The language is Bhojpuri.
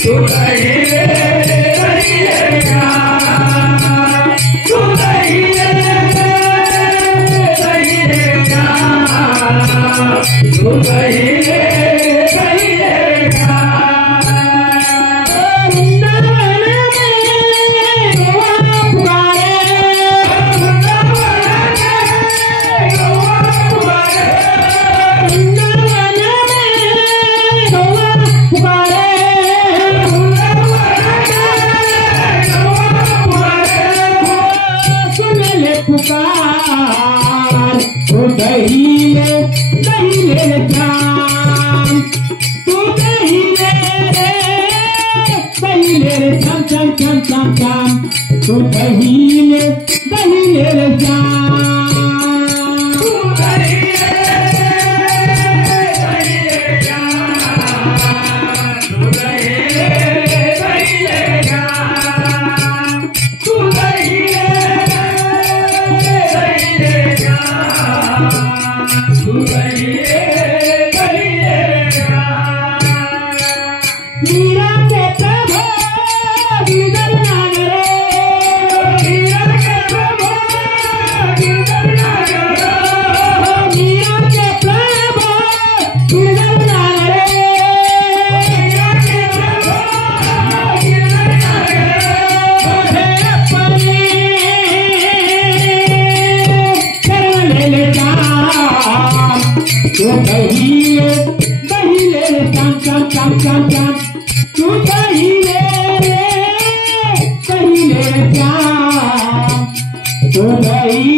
तू कहिले कहिले श्याम तू कहिले कहिले श्याम तू कहिले कहिले तू कहिले कहिले श्याम तू कहिले कहिले श्याम श्याम श्याम श्याम श्याम तू कहिले कहिले श्याम तू कहिले कहिले श्याम तू कहिले कहिले श्याम तू कहिले तू कहिले कहिले मीरा के प्रभु गिरधर नागर मीरा के प्रभु गिरधर नागर मीरा के प्रभु गिरधर नागर मीरा के प्रभु गिरधर नागर हे अपने शरण ले जा तू कहिले कहिले श्याम श्याम श्याम श्याम श्याम तू कहिले कहिले श्याम तू कहिले